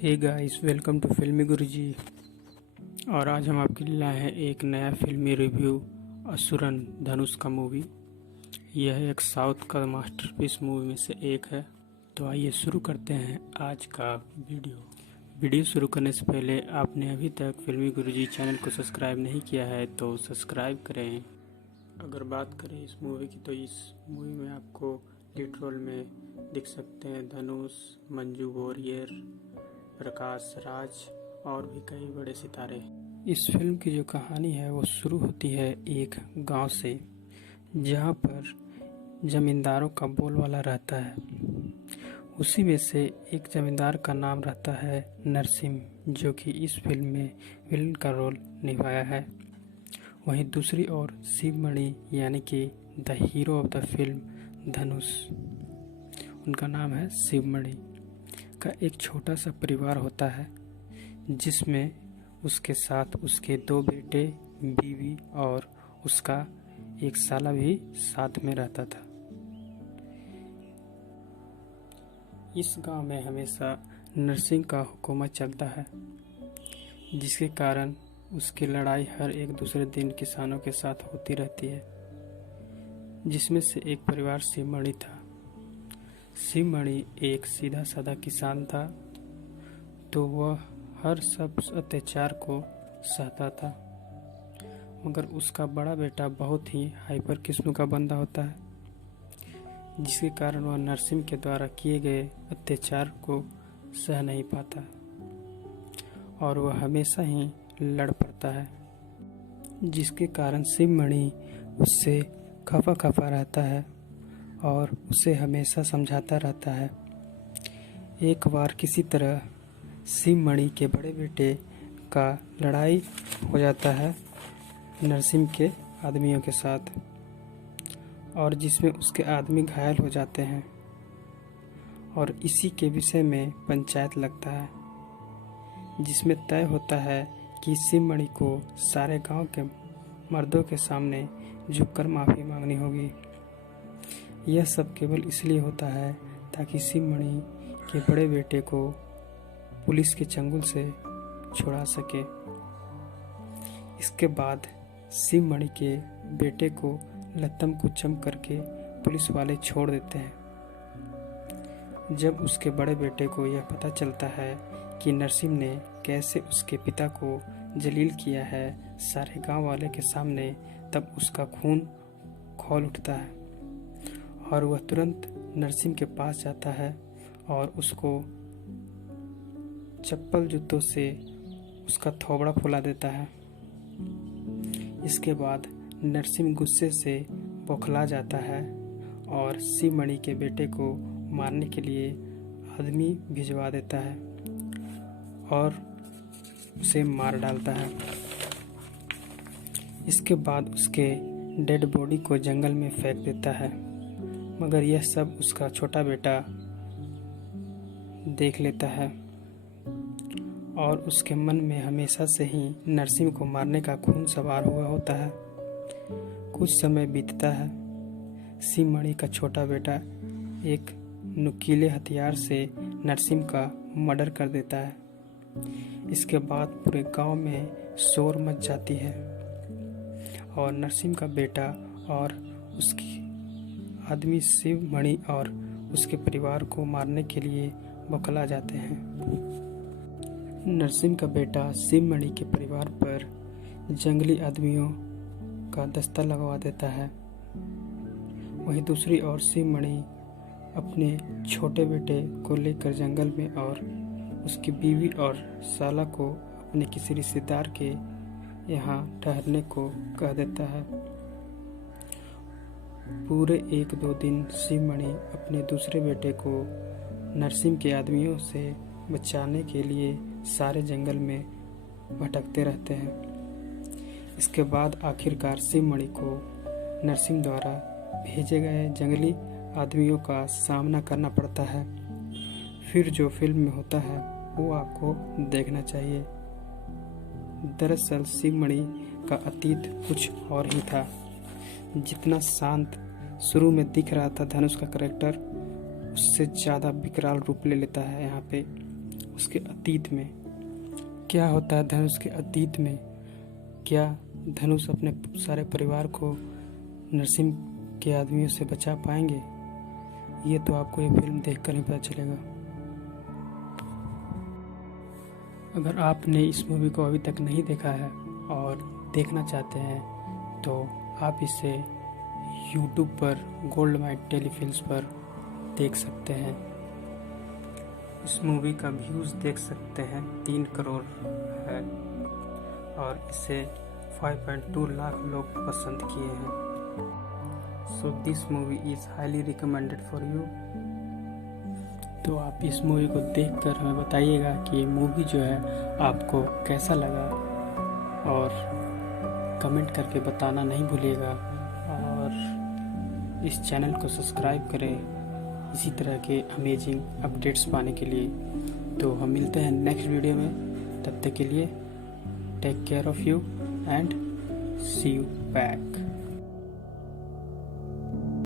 Hey guys, welcome to फिल्मी गुरुजी। और आज हम आपके लिए लाए हैं एक नया फिल्मी रिव्यू असुरन धनुष का मूवी। यह एक साउथ का मास्टरपीस मूवी में से एक है। तो आइए शुरू करते हैं आज का वीडियो शुरू करने से पहले आपने अभी तक फिल्मी गुरुजी चैनल को सब्सक्राइब नहीं किया है तो सब्सक्राइब करें। अगर बात करें इस मूवी की तो इस मूवी में आपको लीड रोल में दिख सकते हैं धनुष, मंजू वॉरियर, प्रकाश राज और भी कई बड़े सितारे। इस फिल्म की जो कहानी है वो शुरू होती है एक गांव से, जहां पर जमींदारों का बोलबाला रहता है। उसी में से एक जमींदार का नाम रहता है नरसिंह, जो कि इस फिल्म में विलन का रोल निभाया है। वहीं दूसरी ओर शिवमणि यानी कि the hero of the film Dhanush, उनका नाम है शिवमणि, का एक छोटा सा परिवार होता है, जिसमें उसके साथ उसके 2 बेटे, बीवी और उसका एक साला भी साथ में रहता था। इस गांव में हमेशा नरसिंह का हुकूमत चलता है, जिसके कारण उसकी लड़ाई हर एक दूसरे दिन किसानों के साथ होती रहती है, जिसमें से एक परिवार शिवमणि था। शिवमणि एक सीधा साधा किसान था, तो वह हर सब अत्याचार को सहता था। मगर उसका बड़ा बेटा बहुत ही हाइपर किस्म का बंदा होता है, जिसके कारण वह नरसिंह के द्वारा किए गए अत्याचार को सह नहीं पाता और वह हमेशा ही लड़ पड़ता है, जिसके कारण शिवमणि उससे खफा खफा रहता है और उसे हमेशा समझाता रहता है। एक बार किसी तरह शिवमणि के बड़े बेटे का लड़ाई हो जाता है नरसिंह के आदमियों के साथ, और जिसमें उसके आदमी घायल हो जाते हैं, और इसी के विषय में पंचायत लगता है, जिसमें तय होता है कि शिवमणि को सारे गांव के मर्दों के सामने झुककर माफ़ी मांगनी होगी। यह सब केवल इसलिए होता है ताकि शिवमणि के बड़े बेटे को पुलिस के चंगुल से छुड़ा सके। इसके बाद शिवमणि के बेटे को लत्तम कुचम करके पुलिस वाले छोड़ देते हैं। जब उसके बड़े बेटे को यह पता चलता है कि नरसिंह ने कैसे उसके पिता को जलील किया है सारे गांव वाले के सामने, तब उसका खून खौल उठता है और वह तुरंत नरसिंह के पास जाता है और उसको चप्पल जूतों से उसका थोबड़ा फुला देता है। इसके बाद नरसिंह गुस्से से बौखला जाता है और शिवमणि के बेटे को मारने के लिए आदमी भिजवा देता है और उसे मार डालता है। इसके बाद उसके डेड बॉडी को जंगल में फेंक देता है, मगर यह सब उसका छोटा बेटा देख लेता है और उसके मन में हमेशा से ही नरसिंह को मारने का खून सवार हुआ होता है। कुछ समय बीतता है। शिवमणि का छोटा बेटा एक नुकीले हथियार से नरसिंह का मर्डर कर देता है। इसके बाद पूरे गांव में शोर मच जाती है और नरसिंह का बेटा और उसकी आदमी शिवमणि और उसके परिवार को मारने के लिए बौखला जाते हैं। नरसिंह का बेटा शिवमणि के परिवार पर जंगली आदमियों का दस्ता लगवा देता है। वहीं दूसरी ओर शिवमणि अपने छोटे बेटे को लेकर जंगल में और उसकी बीवी और साला को अपने किसी रिश्तेदार के यहाँ ठहरने को कह देता है। पूरे 1-2 दिन शिवमणि अपने दूसरे बेटे को नरसिंह के आदमियों से बचाने के लिए सारे जंगल में भटकते रहते हैं। इसके बाद आखिरकार शिवमणि को नरसिंह द्वारा भेजे गए जंगली आदमियों का सामना करना पड़ता है। फिर जो फिल्म में होता है वो आपको देखना चाहिए। दरअसल शिवमणि का अतीत कुछ और ही था। जितना शांत शुरू में दिख रहा था धनुष का कैरेक्टर, उससे ज़्यादा विकराल रूप ले लेता है यहाँ पे। उसके अतीत में? क्या होता है धनुष के अतीत में? क्या धनुष अपने सारे परिवार को नरसिंह के आदमियों से बचा पाएंगे? ये तो आपको ये फिल्म देखकर ही पता चलेगा। अगर आपने इस मूवी को अभी तक नहीं देखा है और देखना चाहते हैं तो आप इसे YouTube पर गोल्ड माइट टेलीफिल्म्स पर देख सकते हैं। इस मूवी का व्यूज़ देख सकते हैं 3 करोड़ है और इसे 5.2 लाख लोग पसंद किए हैं। So this movie is highly recommended for you. तो आप इस मूवी को देखकर हमें बताइएगा कि ये मूवी जो है आपको कैसा लगा, और कमेंट करके बताना नहीं भूलिएगा। और इस चैनल को सब्सक्राइब करें इसी तरह के अमेजिंग अपडेट्स पाने के लिए। तो हम मिलते हैं नेक्स्ट वीडियो में, तब तक के लिए take care of you and see you back.